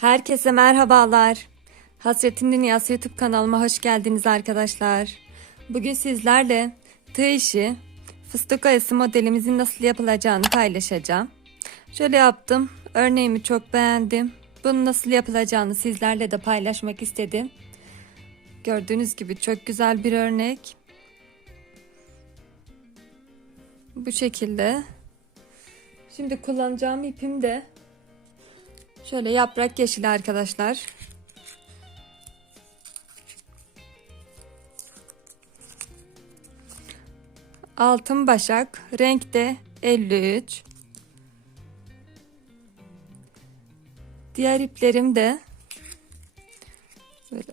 Herkese merhabalar. Hasretin Dünyası YouTube kanalıma hoş geldiniz arkadaşlar. Bugün sizlerle tığ işi fıstık ayısı modelimizin nasıl yapılacağını paylaşacağım. Şöyle yaptım. Örneğimi çok beğendim. Bunun nasıl yapılacağını sizlerle de paylaşmak istedim. Gördüğünüz gibi çok güzel bir örnek. Bu şekilde. Şimdi kullanacağım ipim de Şöyle yaprak yeşili arkadaşlar. Altın başak. Renk de 53. Diğer iplerim de böyle.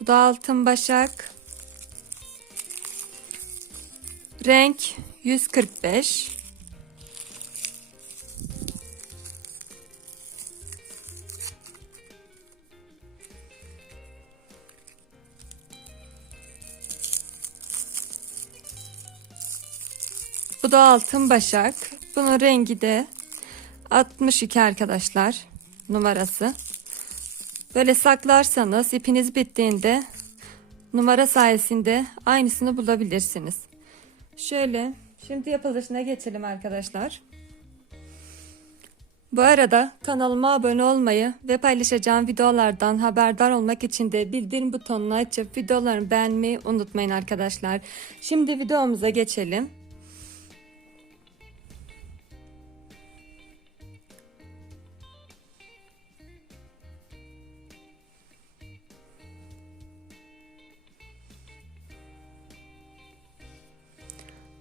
Bu da altın başak. Renk 145. Bu da altın başak. Bunun rengi de 62 arkadaşlar numarası. Böyle saklarsanız ipiniz bittiğinde numara sayesinde aynısını bulabilirsiniz. Şöyle şimdi yapılışına geçelim arkadaşlar. Bu arada kanalıma abone olmayı ve paylaşacağım videolardan haberdar olmak için de bildirim butonunu açıp videolarımı beğenmeyi unutmayın arkadaşlar. Şimdi videomuza geçelim.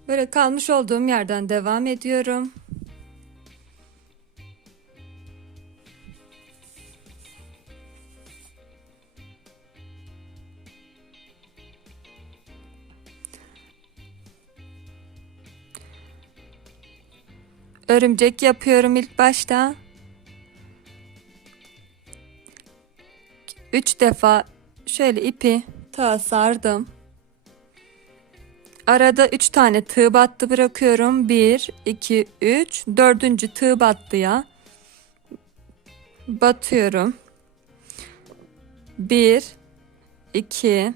Böyle kalmış olduğum yerden devam ediyorum. Örümcek yapıyorum ilk başta. Üç defa şöyle ipi ta sardım. Arada 3 tane tığ battı bırakıyorum. 1, 2, 3. Dördüncü tığ battıya batıyorum. 1, 2,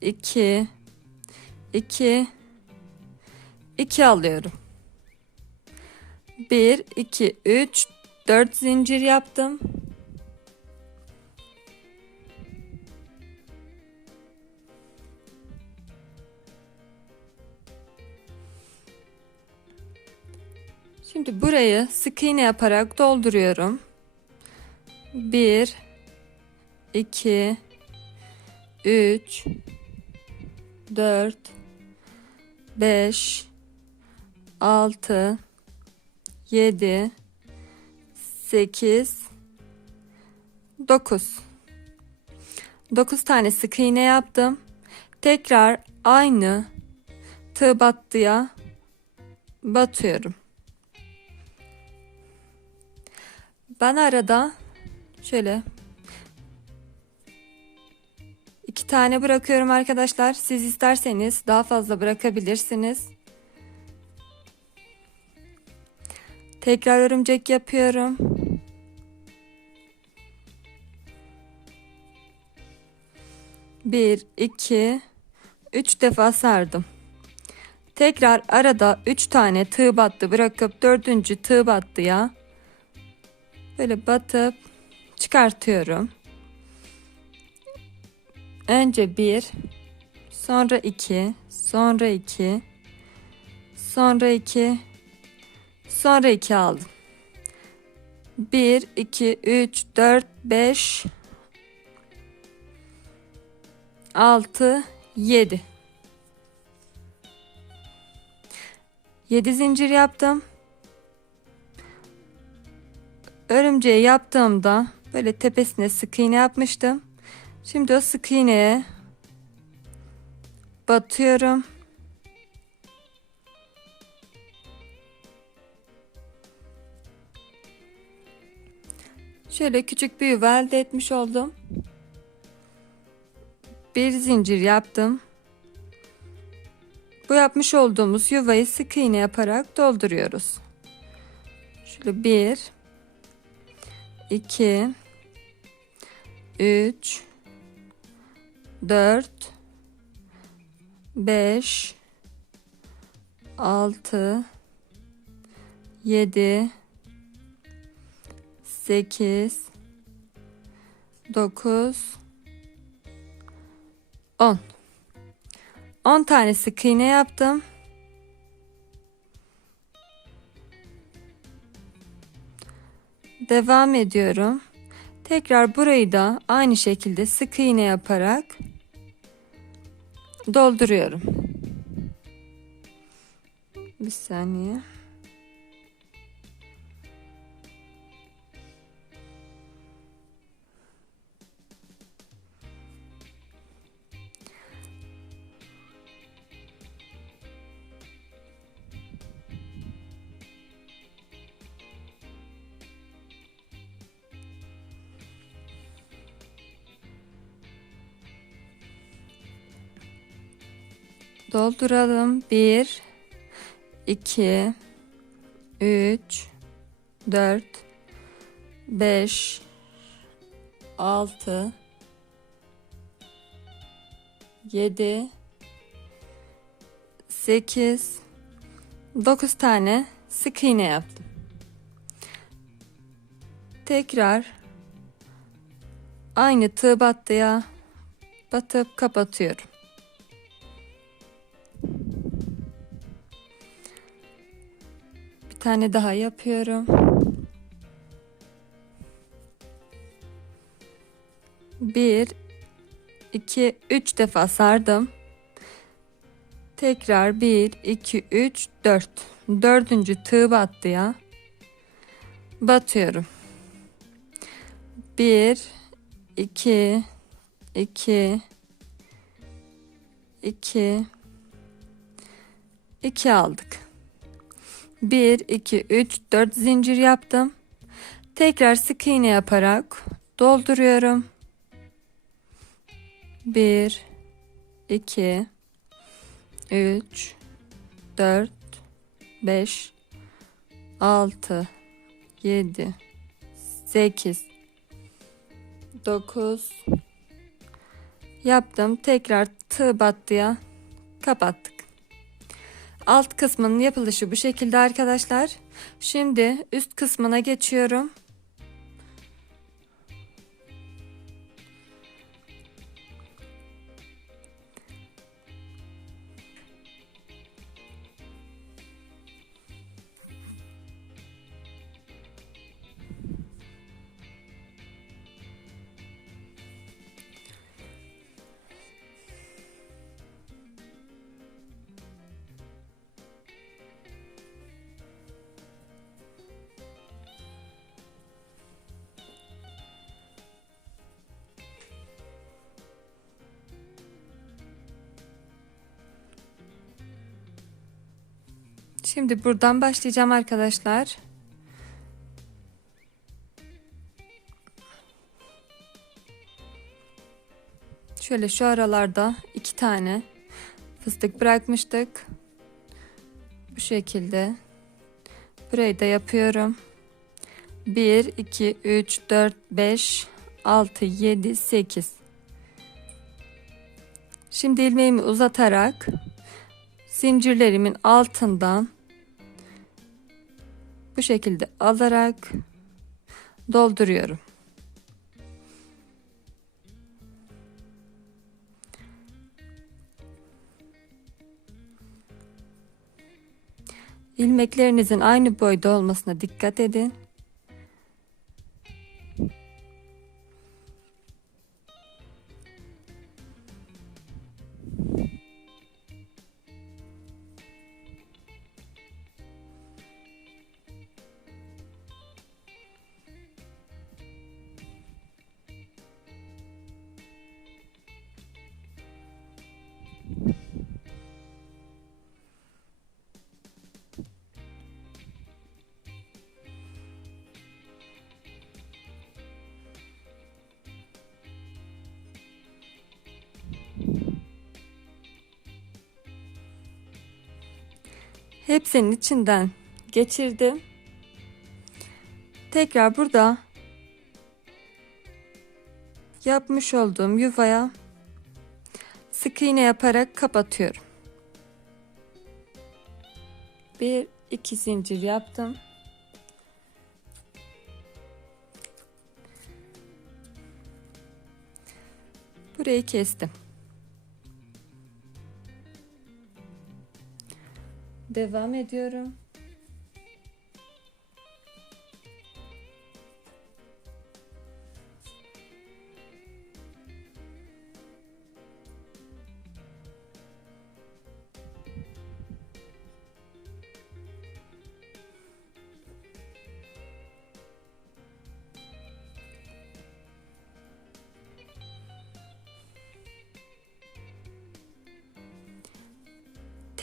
2, 2, 2 alıyorum. 1, 2, 3, 4 zincir yaptım. Şimdi burayı sık iğne yaparak dolduruyorum. 1 2 3 4 5 6 7 8 9 9 tane sık iğne yaptım. Tekrar aynı tığ battıya batıyorum. Ben arada şöyle iki tane bırakıyorum arkadaşlar. Siz isterseniz daha fazla bırakabilirsiniz. Tekrar örümcek yapıyorum. Bir, iki, üç defa sardım. Tekrar arada üç tane tığ battı bırakıp dördüncü tığ battıya böyle batıp çıkartıyorum. Önce bir, sonra iki, sonra iki, sonra iki, sonra iki aldım. Bir, iki, üç, dört, beş, altı, yedi. Yedi zincir yaptım. Örümceği yaptığımda böyle tepesine sık iğne yapmıştım. Şimdi o sık iğneye batıyorum. Şöyle küçük bir yuva elde etmiş oldum. Bir zincir yaptım. Bu yapmış olduğumuz yuvayı sık iğne yaparak dolduruyoruz. Şöyle bir, 2 3 4 5 6 7 8 9 10 10 tane sık iğne yaptım. Devam ediyorum. Tekrar burayı da aynı şekilde sık iğne yaparak dolduruyorum. Bir saniye. Dolduralım. 1 2 3 4 5 6 7 8 9 tane sık iğne yaptım. Tekrar aynı tığ battıya batıp kapatıyorum. Tane daha yapıyorum. Bir, iki, üç defa sardım. Tekrar bir, iki, üç, dört. Dördüncü tığ battı ya. Batıyorum. Bir, iki, iki, iki, iki aldık. 1, 2, 3, 4 zincir yaptım. Tekrar sık iğne yaparak dolduruyorum. 1, 2, 3, 4, 5, 6, 7, 8, 9 yaptım. Tekrar tığ battıya kapattık. Alt kısmının yapılışı bu şekilde arkadaşlar. Şimdi üst kısmına geçiyorum. Şimdi buradan başlayacağım arkadaşlar. Şöyle şu aralarda iki tane fıstık bırakmıştık. Bu şekilde. Burayı da yapıyorum. 1, 2, 3, 4, 5, 6, 7, 8. Şimdi ilmeğimi uzatarak zincirlerimin altından bu şekilde alarak dolduruyorum. İlmeklerinizin aynı boyda olmasına dikkat edin. Hepsinin içinden geçirdim. Tekrar burada yapmış olduğum yuvaya sık iğne yaparak kapatıyorum. Bir iki zincir yaptım. Burayı kestim. Devam ediyorum.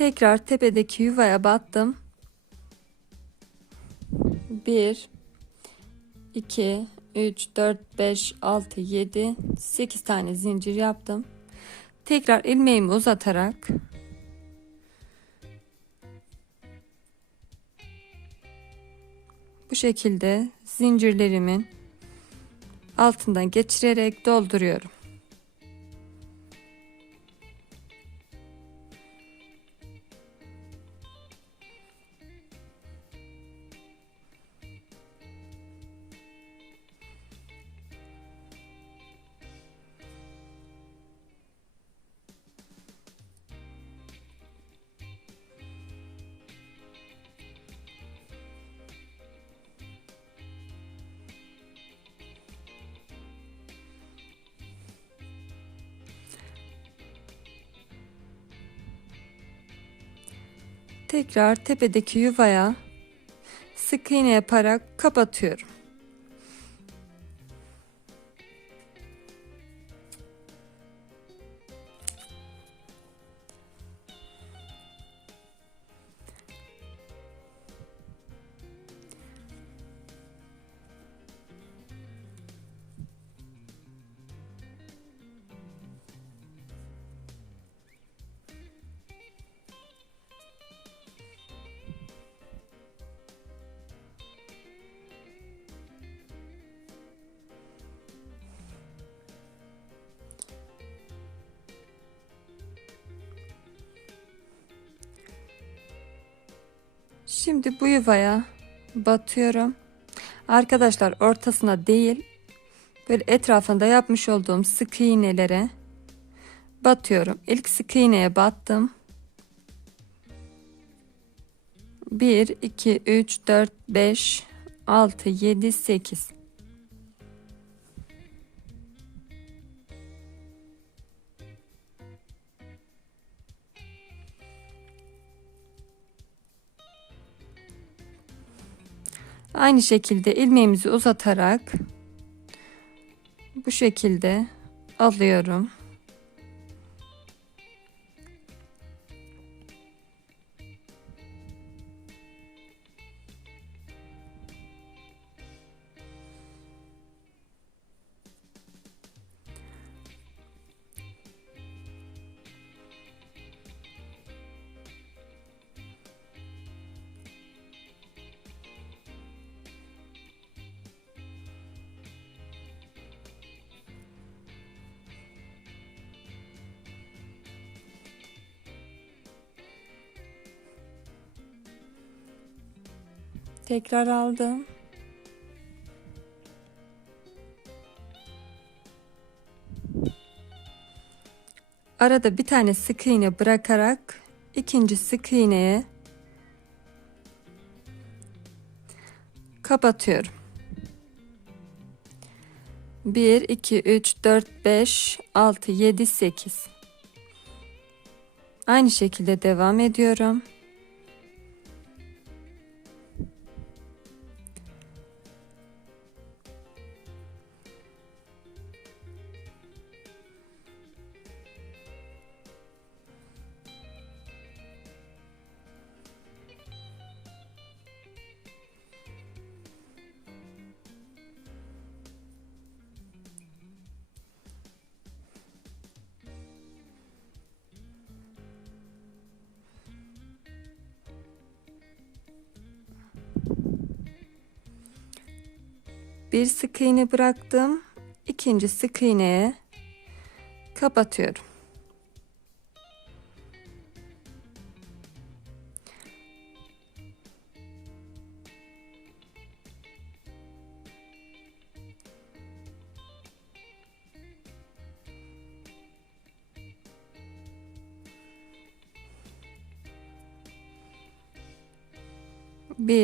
Tekrar tepedeki yuvaya battım. 1 2 3 4 5 6 7 8 tane zincir yaptım. Tekrar ilmeğimi uzatarak bu şekilde zincirlerimin altından geçirerek dolduruyorum. Tekrar tepedeki yuvaya sık iğne yaparak kapatıyorum. Şimdi bu yuvaya batıyorum. Arkadaşlar ortasına değil böyle etrafında yapmış olduğum sık iğnelere batıyorum. İlk sık iğneye battım. 1 2 3 4 5 6 7 8 Aynı şekilde ilmeğimizi uzatarak bu şekilde alıyorum. Tekrar aldım. Arada bir tane sık iğne bırakarak ikinci sık iğneye kapatıyorum. 1 2 3 4 5 6 7 8 Aynı şekilde devam ediyorum. Bir sık iğne bıraktım. ikinci sık iğneye kapatıyorum.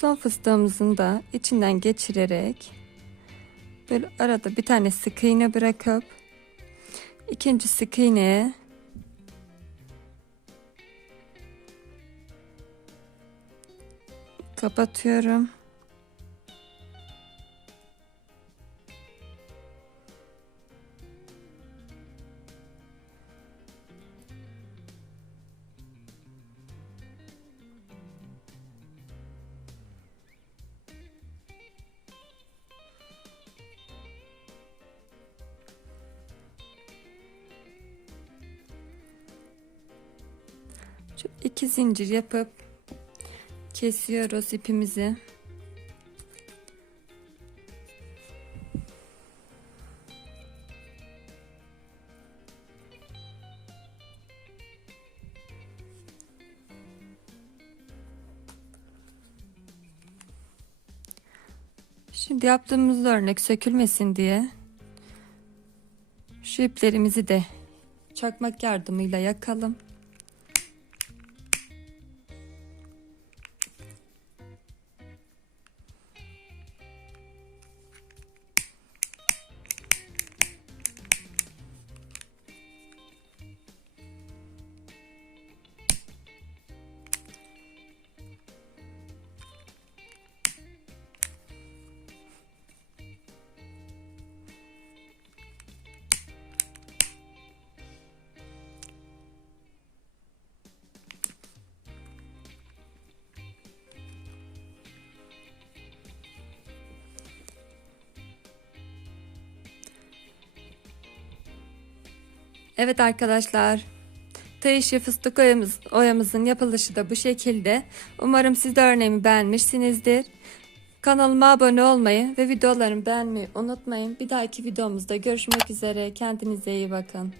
Son fıstığımızın da içinden geçirerek böyle arada bir tane sık iğne bırakıp ikinci sık iğneye kapatıyorum. Şu iki zincir yapıp kesiyoruz ipimizi. Şimdi yaptığımız örnek sökülmesin diye şu iplerimizi de çakmak yardımıyla yakalım. Evet arkadaşlar. Tığ işi fıstık oyamız, oyamızın yapılışı da bu şekilde. Umarım siz de örneğimi beğenmişsinizdir. Kanalıma abone olmayı ve videolarımı beğenmeyi unutmayın. Bir dahaki videomuzda görüşmek üzere. Kendinize iyi bakın.